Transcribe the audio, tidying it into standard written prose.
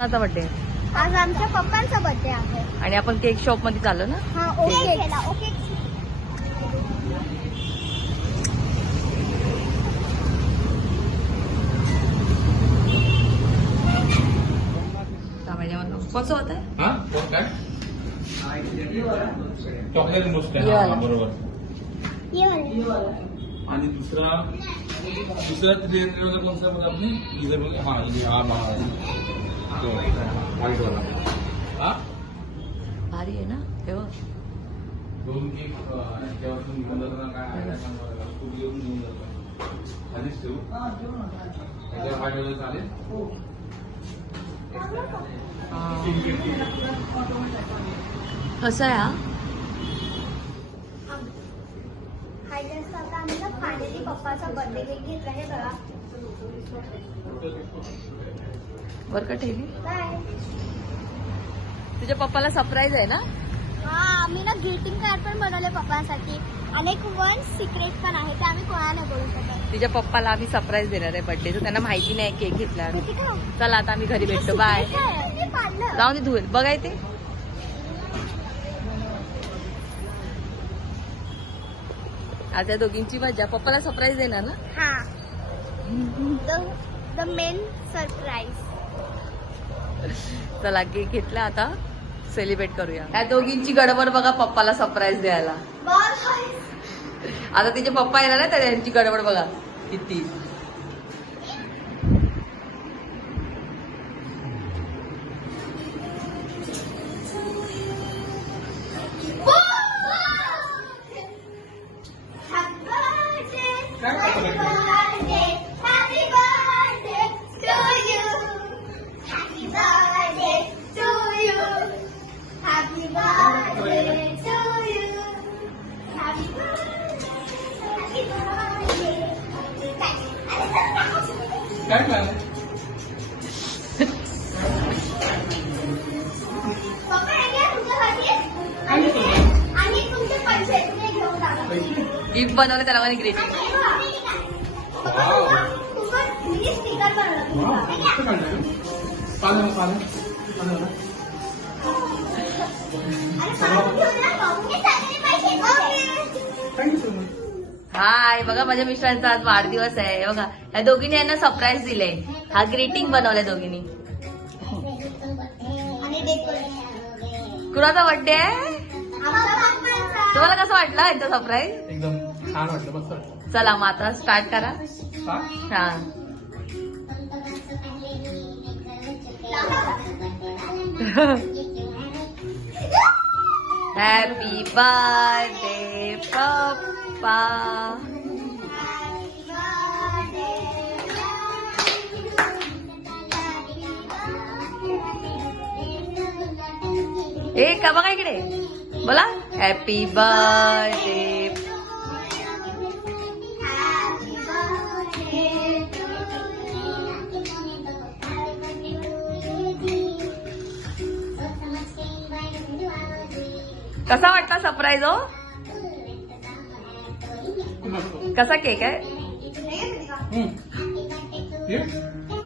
माझा बर्थडे आज आमच्या पप्पांचा बर्थडे आहे आणि आपण केक शॉप मध्ये चाललो ना. हा ओके केला ओके कौन सा होता है? हाँ और क्या चॉकलेट मोस्ट ये आहे वाला. हा, बरोबर. ये वाले आणि दुसरा तिथे कोणता बघा आपने इधर बघा हा इथे हा तो व्हाईट वाला हा भारी आहे ना तेव्हा. दोन केक त्याच्यापासून घेऊन जाताना काय आहे खूप घेऊन जातो आधीच ठेवू त्याच्या व्हाईट वाला चालेल. कसं आहे हा? हायड्रेस आता आम्ही ना फायनली पप्पाचा बर्थडे केक घेतला हे बघा वर का ठेवली? काय तुझ्या पप्पाला सरप्राईज आहे ना. हा आम्ही ना ग्रीटिंग कार्ड पण बनवले पप्पांसाठी आणि एक वन सिक्रेट पण आहे ते आम्ही कोणाला नाही बोलू शकत. तुझ्या पप्पाला आम्ही सरप्राईज देणार आहे बर्थडे. त्यांना माहिती नाही केक घेतला. किती काय चला आता आम्ही घरी भेटतो. बाय. मी पाडलं जाऊन दे धुवेल बघाय ते. आता दोघींची मजा. पप्पाला सरप्राईज देणार ना. हा द मेन सरप्राईज. चला केक घेतला आता सेलिब्रेट करूया. त्या दोघींची गडबड बघा पप्पाला सरप्राईज द्यायला. आता तिचे पप्पा येणार ना त्यांची गडबड बघा किती. काय प्लॅन गिफ्ट बनवलं त्याला आणि ग्रेटिंग. हाय बघा माझ्या मिस्टरांचा आज वाढदिवस आहे. बघा या दोघींनी यांना सरप्राईज दिले. हा ग्रीटिंग बनवलाय दोघींनी. कुणाचा बर्थडे आहे? तुम्हाला कसं वाटलं यांचा सरप्राईज? एकदम छान वाटलं. मस्त. चला मग आता स्टार्ट करा. हा हॅपी बर्थडे पप्पा. ए का बघा इकडे बोला हॅपी बर्थडे. कसा वाटला सरप्राईज हो? कसा केक आहे?